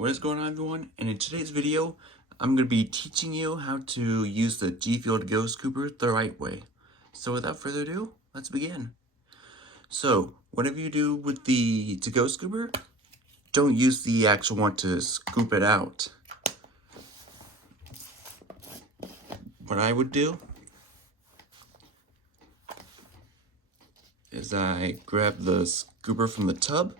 What is going on, everyone? And in today's video, I'm going to be teaching you how to use the GFUEL to-go scooper the right way. So without further ado, let's begin. So whatever you do with the to-go scooper, don't use the actual one to scoop it out. What I would do is I grab the scooper from the tub,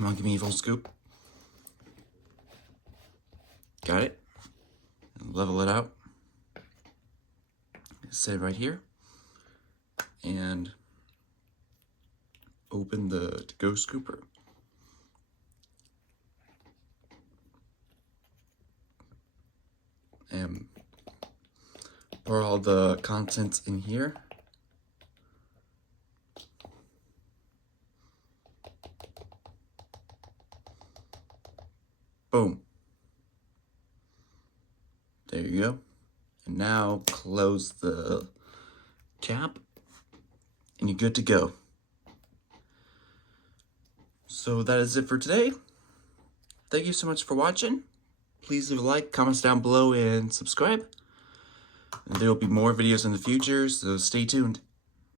come on, give me a full scoop. Got it. And level it out. Set it right here. And open the to-go scooper. And pour all the contents in here. Boom. There you go. And now close the cap and you're good to go. So that is it for today. Thank you so much for watching. Please leave a like, comments down below, and subscribe. And there will be more videos in the future, so stay tuned.